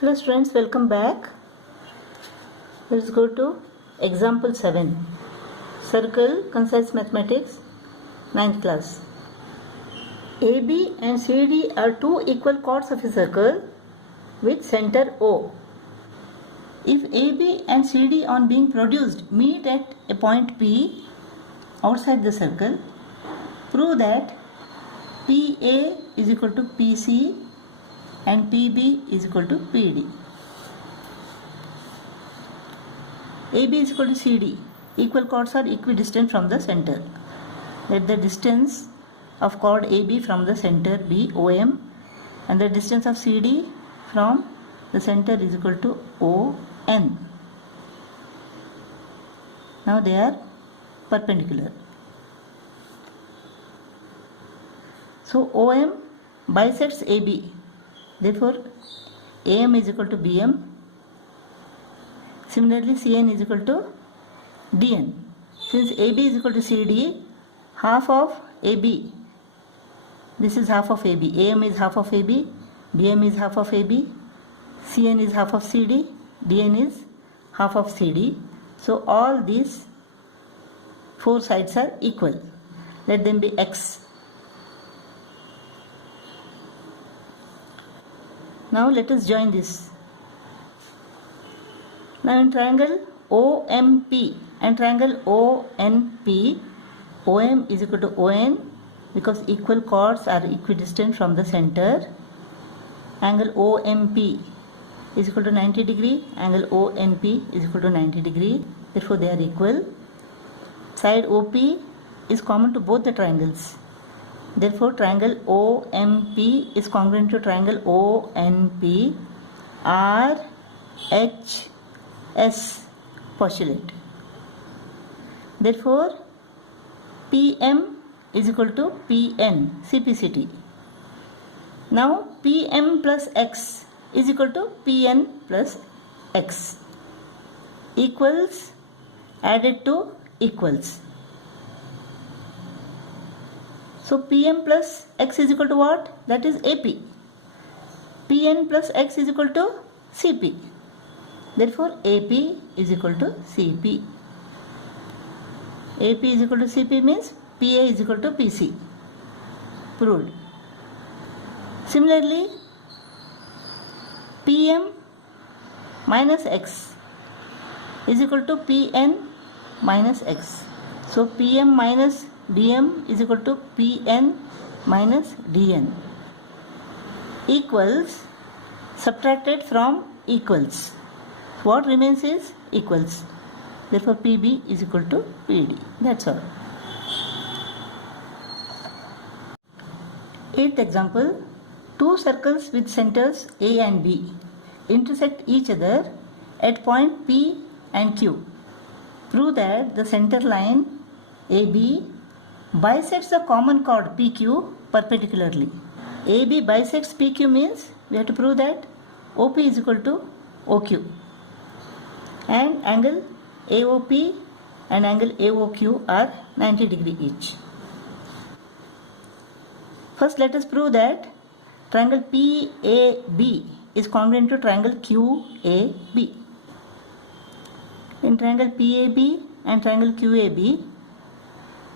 Hello students, welcome back. Let's go to example 7. Circle, concise mathematics, 9th class. AB and CD are two equal chords of a circle with center O. If AB and CD on being produced meet at a point P outside the circle, prove that PA is equal to PC and PB is equal to PD. AB is equal to CD. Equal chords are equidistant from the center. Let the distance of chord AB from the center be OM and the distance of CD from the center is equal to ON. Now they are perpendicular. So OM bisects AB. Therefore, AM is equal to BM. Similarly, CN is equal to DN. Since AB is equal to CD, half of AB, this is half of AB. AM is half of AB, BM is half of AB, CN is half of CD, DN is half of CD. So all these four sides are equal. Let them be X. Now let us join this. Now in triangle OMP and triangle ONP, OM is equal to ON because equal chords are equidistant from the center. Angle OMP is equal to 90 degree, angle ONP is equal to 90 degree. Therefore they are equal. Side OP is common to both the triangles. Therefore, triangle OMP is congruent to triangle ONP. RHS postulate. Therefore, PM is equal to PN, CPCT. Now, PM plus X is equal to PN plus X. Equals added to equals. So PM plus X is equal to what? That is AP. PN plus X is equal to CP. Therefore AP is equal to CP. AP is equal to CP means PA is equal to PC. Proved. Similarly, PM minus X is equal to PN minus X. So PM minus DM is equal to PN minus DN equals subtracted from equals. What remains is equals. Therefore PB is equal to PD. That's all. 8th example. Two circles with centers A and B intersect each other at point P and Q. Prove that the center line AB bisects the common chord PQ perpendicularly. AB bisects PQ means we have to prove that OP is equal to OQ and angle AOP and angle AOQ are 90 degree each. First let us prove that triangle PAB is congruent to triangle QAB. In triangle PAB and triangle QAB,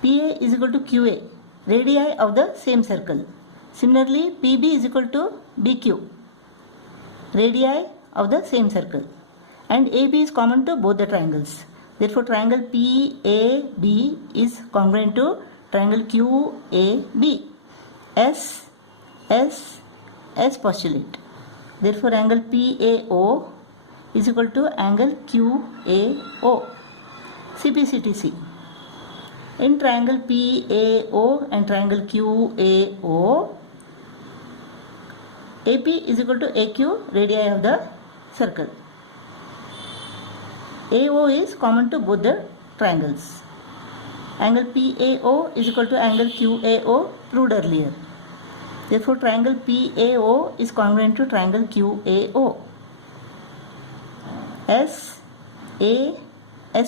PA is equal to QA, radii of the same circle. Similarly, PB is equal to BQ, radii of the same circle. And AB is common to both the triangles. Therefore, triangle PAB is congruent to triangle QAB. S postulate. Therefore, angle PAO is equal to angle QAO. CPCTC. In triangle PAO and triangle QAO, AP is equal to AQ, radii of the circle. AO is common to both the triangles. Angle PAO is equal to angle QAO, proved earlier. Therefore, triangle PAO is congruent to triangle QAO. S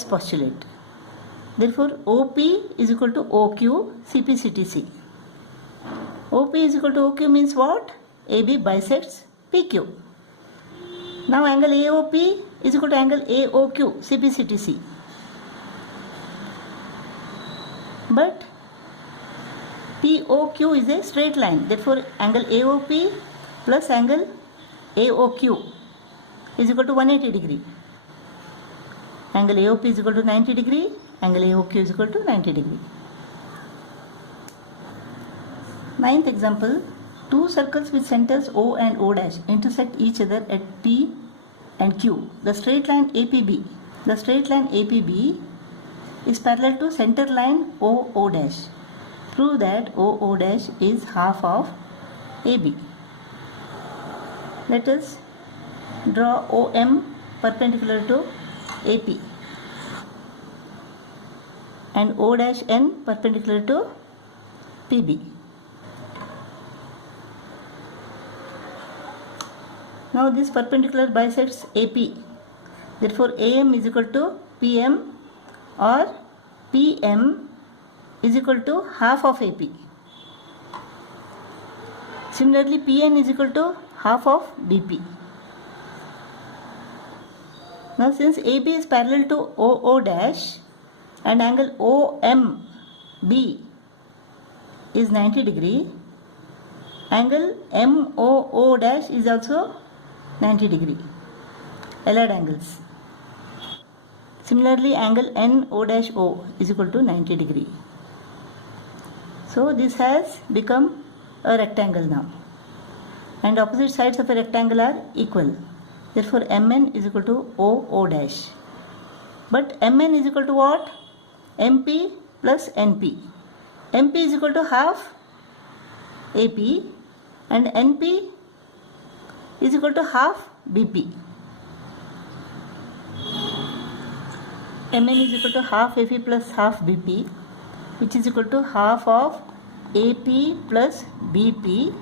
postulate. Therefore, OP is equal to OQ, CPCTC. OP is equal to OQ means what? AB bisects PQ. Now angle AOP is equal to angle AOQ, CPCTC. But POQ is a straight line. Therefore, angle AOP plus angle AOQ is equal to 180 degree. Angle AOP is equal to 90 degree. Angle AOQ is equal to 90 degree. Ninth example. Two circles with centers O and O dash intersect each other at P and Q. The straight line APB. The straight line APB is parallel to center line OO dash. Prove that OO dash is half of AB. Let us draw OM perpendicular to AP and O dash N perpendicular to PB. Now this perpendicular bisects AP. Therefore AM is equal to PM or PM is equal to half of AP. Similarly, PN is equal to half of BP. Now since AB is parallel to OO dash and angle OMB is 90 degree, angle MOO dash is also 90 degree. Allied angles. Similarly, angle NO dash O is equal to 90 degree. So this has become a rectangle now. And opposite sides of a rectangle are equal. Therefore, MN is equal to OO dash. But MN is equal to what? MP plus NP. MP is equal to half AP and NP is equal to half BP. MN is equal to half AP plus half BP, which is equal to half of AP plus BP.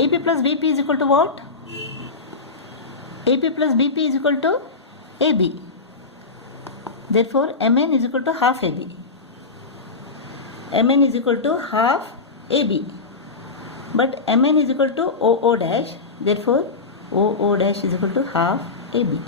AP plus BP is equal to what? AP plus BP is equal to AB. Therefore, MN is equal to half AB. MN is equal to half AB. But MN is equal to OO dash. Therefore, OO dash is equal to half AB.